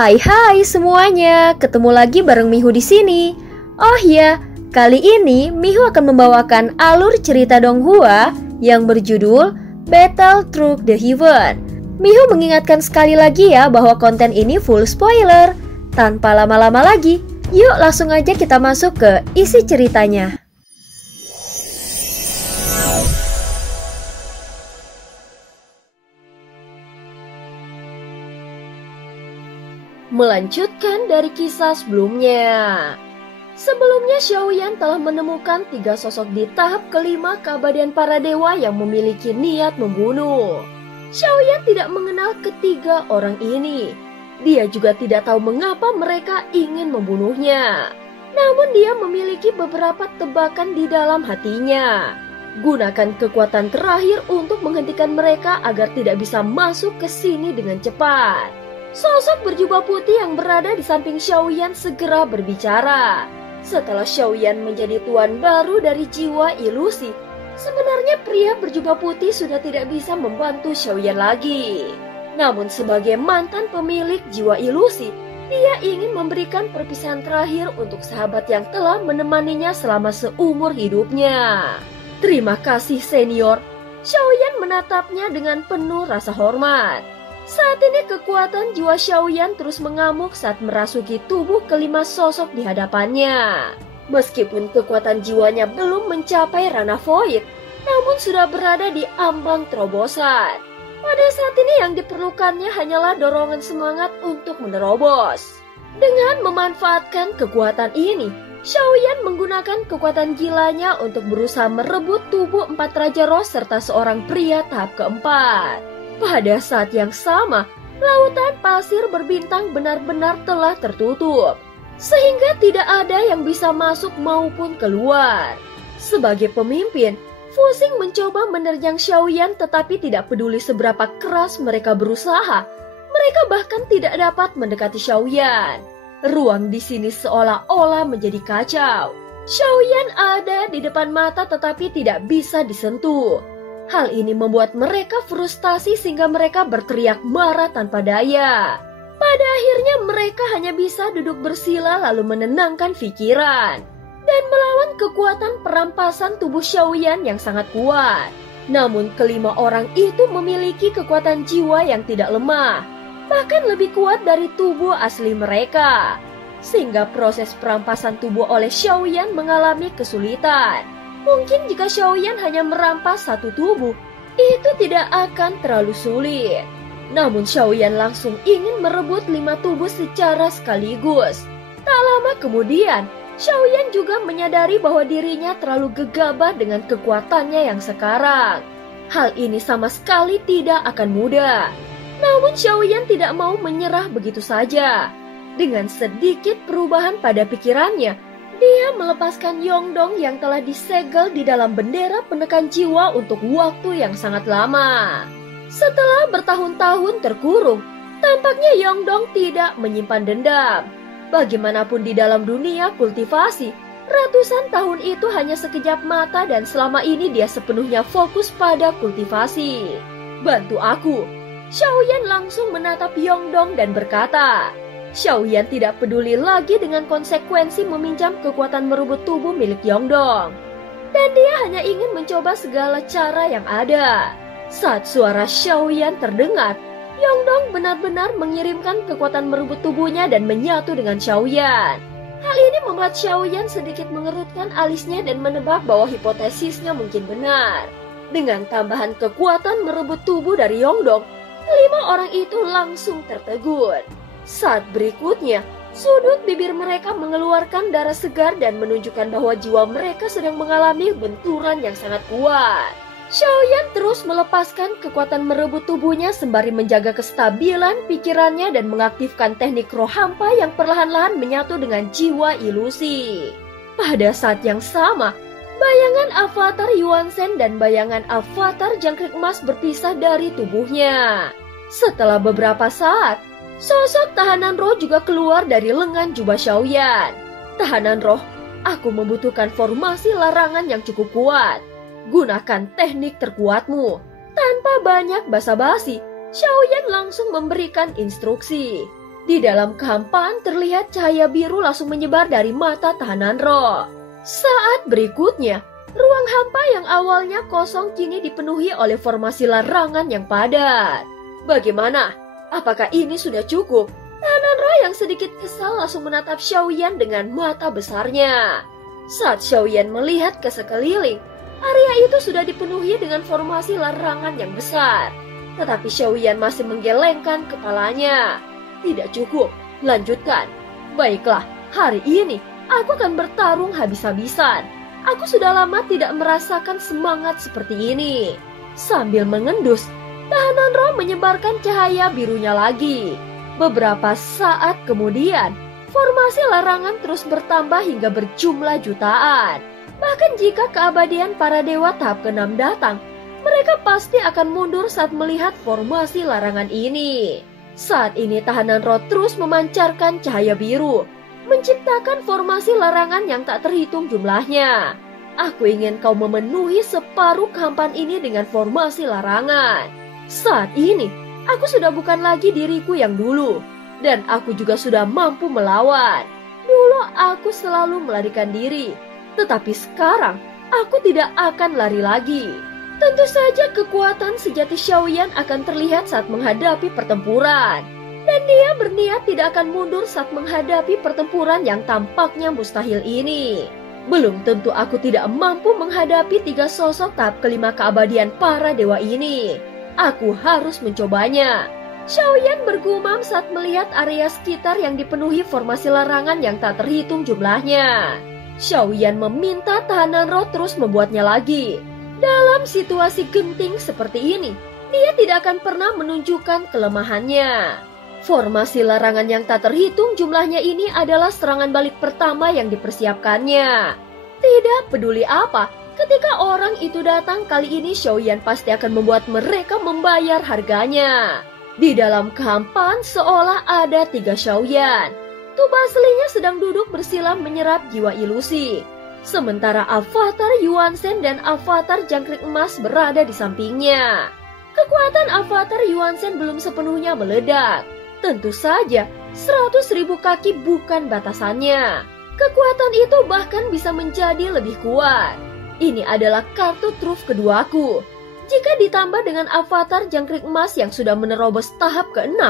Hai semuanya, ketemu lagi bareng Mihu di sini. Oh ya, kali ini Mihu akan membawakan alur cerita Donghua yang berjudul Battle Through the Heaven. Mihu mengingatkan sekali lagi ya bahwa konten ini full spoiler. Tanpa lama-lama lagi, yuk langsung aja kita masuk ke isi ceritanya. Melanjutkan dari kisah sebelumnya. Sebelumnya Xiaoyan telah menemukan 3 sosok di tahap kelima keabadian para dewa yang memiliki niat membunuh. Xiaoyan tidak mengenal ketiga orang ini. Dia juga tidak tahu mengapa mereka ingin membunuhnya. Namun dia memiliki beberapa tebakan di dalam hatinya. Gunakan kekuatan terakhir untuk menghentikan mereka agar tidak bisa masuk ke sini dengan cepat. Sosok berjubah putih yang berada di samping Xiaoyan segera berbicara. Setelah Xiaoyan menjadi tuan baru dari jiwa ilusi, sebenarnya pria berjubah putih sudah tidak bisa membantu Xiaoyan lagi. Namun sebagai mantan pemilik jiwa ilusi, dia ingin memberikan perpisahan terakhir untuk sahabat yang telah menemaninya selama seumur hidupnya. Terima kasih senior. Xiaoyan menatapnya dengan penuh rasa hormat. Saat ini kekuatan jiwa Xiaoyan terus mengamuk saat merasuki tubuh kelima sosok di hadapannya. Meskipun kekuatan jiwanya belum mencapai ranah void, namun sudah berada di ambang terobosan. Pada saat ini yang diperlukannya hanyalah dorongan semangat untuk menerobos. Dengan memanfaatkan kekuatan ini, Xiaoyan menggunakan kekuatan gilanya untuk berusaha merebut tubuh 4 Raja Roh serta seorang pria tahap keempat. Pada saat yang sama, lautan pasir berbintang benar-benar telah tertutup, sehingga tidak ada yang bisa masuk maupun keluar. Sebagai pemimpin, Fuxing mencoba menerjang Xiaoyan tetapi tidak peduli seberapa keras mereka berusaha, mereka bahkan tidak dapat mendekati Xiaoyan. Ruang di sini seolah-olah menjadi kacau. Xiaoyan ada di depan mata tetapi tidak bisa disentuh. Hal ini membuat mereka frustasi sehingga mereka berteriak marah tanpa daya. Pada akhirnya mereka hanya bisa duduk bersila lalu menenangkan pikiran dan melawan kekuatan perampasan tubuh Xiaoyan yang sangat kuat. Namun kelima orang itu memiliki kekuatan jiwa yang tidak lemah, bahkan lebih kuat dari tubuh asli mereka. Sehingga proses perampasan tubuh oleh Xiaoyan mengalami kesulitan. Mungkin jika Xiaoyan hanya merampas satu tubuh, itu tidak akan terlalu sulit. Namun Xiaoyan langsung ingin merebut 5 tubuh secara sekaligus. Tak lama kemudian, Xiaoyan juga menyadari bahwa dirinya terlalu gegabah dengan kekuatannya yang sekarang. Hal ini sama sekali tidak akan mudah. Namun Xiaoyan tidak mau menyerah begitu saja. Dengan sedikit perubahan pada pikirannya, dia melepaskan Yongdong yang telah disegel di dalam bendera penekan jiwa untuk waktu yang sangat lama. Setelah bertahun-tahun terkurung, tampaknya Yongdong tidak menyimpan dendam. Bagaimanapun di dalam dunia kultivasi, ratusan tahun itu hanya sekejap mata dan selama ini dia sepenuhnya fokus pada kultivasi. Bantu aku. Xiaoyan langsung menatap Yongdong dan berkata, Xiaoyan tidak peduli lagi dengan konsekuensi meminjam kekuatan merebut tubuh milik Yongdong. Dan dia hanya ingin mencoba segala cara yang ada. Saat suara Xiaoyan terdengar, Yongdong benar-benar mengirimkan kekuatan merebut tubuhnya dan menyatu dengan Xiaoyan. Hal ini membuat Xiaoyan sedikit mengerutkan alisnya dan menebak bahwa hipotesisnya mungkin benar. Dengan tambahan kekuatan merebut tubuh dari Yongdong, 5 orang itu langsung tertegun. Saat berikutnya, sudut bibir mereka mengeluarkan darah segar dan menunjukkan bahwa jiwa mereka sedang mengalami benturan yang sangat kuat. Xiaoyan terus melepaskan kekuatan merebut tubuhnya sembari menjaga kestabilan pikirannya dan mengaktifkan teknik roh hampa yang perlahan-lahan menyatu dengan jiwa ilusi. Pada saat yang sama, bayangan avatar Yuan Shen dan bayangan avatar jangkrik emas berpisah dari tubuhnya. Setelah beberapa saat, sosok tahanan roh juga keluar dari lengan jubah Xiaoyan. Tahanan roh, aku membutuhkan formasi larangan yang cukup kuat. Gunakan teknik terkuatmu. Tanpa banyak basa-basi, Xiaoyan langsung memberikan instruksi. Di dalam kehampaan terlihat cahaya biru langsung menyebar dari mata tahanan roh. Saat berikutnya, ruang hampa yang awalnya kosong kini dipenuhi oleh formasi larangan yang padat. Bagaimana? Apakah ini sudah cukup? Tahanan roh yang sedikit kesal langsung menatap Xiaoyan dengan mata besarnya. Saat Xiaoyan melihat ke sekeliling, area itu sudah dipenuhi dengan formasi larangan yang besar. Tetapi Xiaoyan masih menggelengkan kepalanya. Tidak cukup, lanjutkan. Baiklah, hari ini aku akan bertarung habis-habisan. Aku sudah lama tidak merasakan semangat seperti ini. Sambil mengendus, tahanan roh menyebarkan cahaya birunya lagi. Beberapa saat kemudian, formasi larangan terus bertambah hingga berjumlah jutaan. Bahkan jika keabadian para dewa tahap ke-6 datang, mereka pasti akan mundur saat melihat formasi larangan ini. Saat ini tahanan roh terus memancarkan cahaya biru, menciptakan formasi larangan yang tak terhitung jumlahnya. Aku ingin kau memenuhi separuh kehampaan ini dengan formasi larangan. Saat ini, aku sudah bukan lagi diriku yang dulu, dan aku juga sudah mampu melawan. Dulu aku selalu melarikan diri, tetapi sekarang aku tidak akan lari lagi. Tentu saja kekuatan sejati Xiaoyan akan terlihat saat menghadapi pertempuran. Dan dia berniat tidak akan mundur saat menghadapi pertempuran yang tampaknya mustahil ini. Belum tentu aku tidak mampu menghadapi 3 sosok tahap ke-5 keabadian para dewa ini. Aku harus mencobanya. Xiaoyan bergumam saat melihat area sekitar yang dipenuhi formasi larangan yang tak terhitung jumlahnya. Xiaoyan meminta tahanan roh terus membuatnya lagi. Dalam situasi genting seperti ini, dia tidak akan pernah menunjukkan kelemahannya. Formasi larangan yang tak terhitung jumlahnya ini adalah serangan balik pertama yang dipersiapkannya. Tidak peduli apa, ketika orang itu datang kali ini Xiaoyan pasti akan membuat mereka membayar harganya. Di dalam kehampaan seolah ada 3 Xiaoyan. Tuba aslinya sedang duduk bersilam menyerap jiwa ilusi. Sementara avatar Yuan Shen dan avatar jangkrik emas berada di sampingnya. Kekuatan avatar Yuan Shen belum sepenuhnya meledak. Tentu saja 100.000 kaki bukan batasannya. Kekuatan itu bahkan bisa menjadi lebih kuat. Ini adalah kartu truf keduaku. Jika ditambah dengan avatar jangkrik emas yang sudah menerobos tahap ke-6,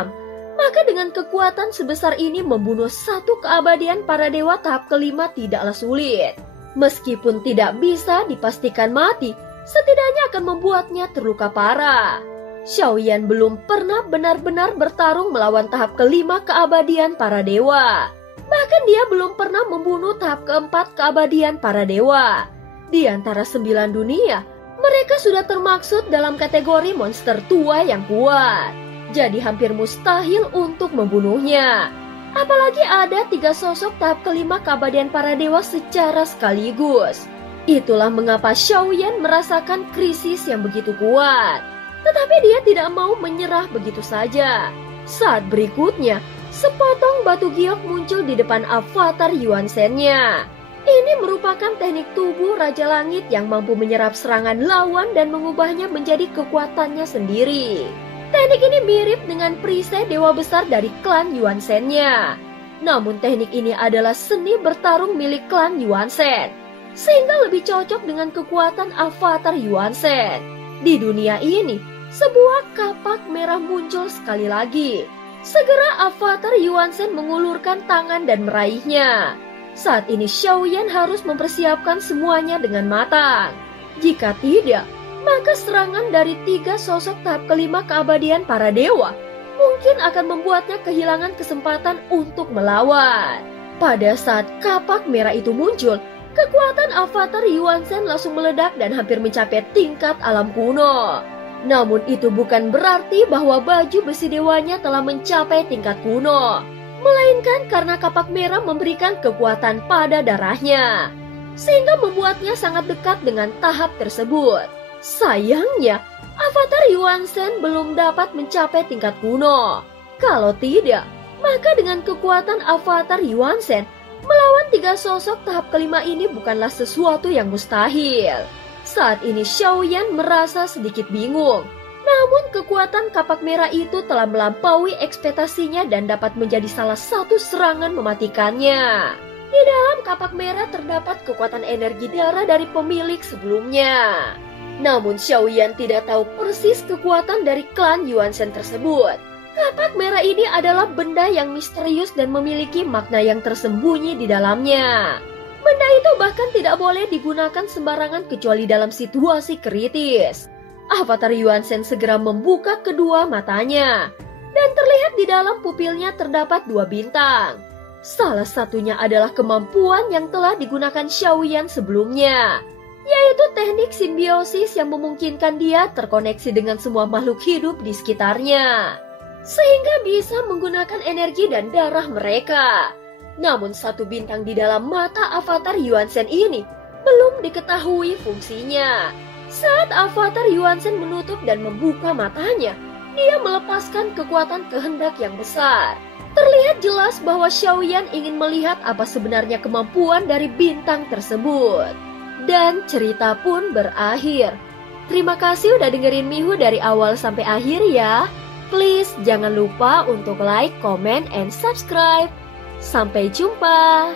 maka dengan kekuatan sebesar ini membunuh satu keabadian para dewa tahap ke-5 tidaklah sulit. Meskipun tidak bisa dipastikan mati, setidaknya akan membuatnya terluka parah. Xiaoyan belum pernah benar-benar bertarung melawan tahap ke-5 keabadian para dewa. Bahkan dia belum pernah membunuh tahap ke-4 keabadian para dewa. Di antara 9 dunia, mereka sudah termaksud dalam kategori monster tua yang kuat. Jadi hampir mustahil untuk membunuhnya. Apalagi ada 3 sosok tahap ke-5 keabadian para dewa secara sekaligus. Itulah mengapa Xiaoyan merasakan krisis yang begitu kuat. Tetapi dia tidak mau menyerah begitu saja. Saat berikutnya, sepotong batu giok muncul di depan avatar Yuan Shen-nya. Ini merupakan teknik tubuh Raja Langit yang mampu menyerap serangan lawan dan mengubahnya menjadi kekuatannya sendiri. Teknik ini mirip dengan perisai dewa besar dari klan Yuan Shen-nya. Namun teknik ini adalah seni bertarung milik klan Yuan Shen, sehingga lebih cocok dengan kekuatan avatar Yuan Shen. Di dunia ini, sebuah kapak merah muncul sekali lagi. Segera avatar Yuan Shen mengulurkan tangan dan meraihnya. Saat ini Xiaoyan harus mempersiapkan semuanya dengan matang. Jika tidak, maka serangan dari 3 sosok tahap ke-5 keabadian para dewa mungkin akan membuatnya kehilangan kesempatan untuk melawan. Pada saat kapak merah itu muncul, kekuatan avatar Yuan Shen langsung meledak dan hampir mencapai tingkat alam kuno. Namun itu bukan berarti bahwa baju besi dewanya telah mencapai tingkat kuno, melainkan karena kapak merah memberikan kekuatan pada darahnya, sehingga membuatnya sangat dekat dengan tahap tersebut. Sayangnya, avatar Yuan Shen belum dapat mencapai tingkat kuno. Kalau tidak, maka dengan kekuatan avatar Yuan Shen, melawan 3 sosok tahap ke-5 ini bukanlah sesuatu yang mustahil. Saat ini Xiaoyan merasa sedikit bingung. Namun kekuatan kapak merah itu telah melampaui ekspektasinya dan dapat menjadi salah satu serangan mematikannya. Di dalam kapak merah terdapat kekuatan energi darah dari pemilik sebelumnya. Namun Xiaoyan tidak tahu persis kekuatan dari klan Yuanzhen tersebut. Kapak merah ini adalah benda yang misterius dan memiliki makna yang tersembunyi di dalamnya. Benda itu bahkan tidak boleh digunakan sembarangan kecuali dalam situasi kritis. Avatar Yuanzhen segera membuka kedua matanya, dan terlihat di dalam pupilnya terdapat 2 bintang. Salah satunya adalah kemampuan yang telah digunakan Xiaoyan sebelumnya, yaitu teknik simbiosis yang memungkinkan dia terkoneksi dengan semua makhluk hidup di sekitarnya, sehingga bisa menggunakan energi dan darah mereka. Namun 1 bintang di dalam mata Avatar Yuanzhen ini belum diketahui fungsinya. Saat Avatar Yuanzhen menutup dan membuka matanya, dia melepaskan kekuatan kehendak yang besar. Terlihat jelas bahwa Xiaoyan ingin melihat apa sebenarnya kemampuan dari bintang tersebut. Dan cerita pun berakhir. Terima kasih udah dengerin Mihu dari awal sampai akhir ya. Please jangan lupa untuk like, comment, and subscribe. Sampai jumpa.